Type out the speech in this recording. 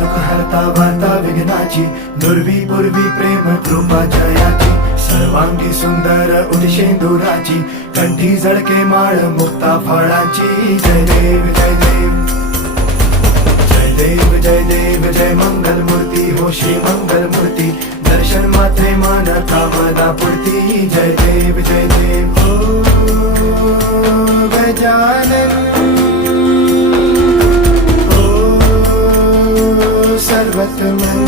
दुःख हरता वार्ता विघ्नाची, नुरवी पूर्वी प्रेम कृपा जयाची, सर्वांगी सुंदर उदिशेंदुराची, कंठी झळके माळ मुक्ता फळाची. जय देव जय देव जय देव जय देव जय मंगल मूर्ती हो श्री मंगल मूर्ती, दर्शन मात्रे मान कामना पूर्ती. जय देव जय देव ओ गजानन सर्वतमन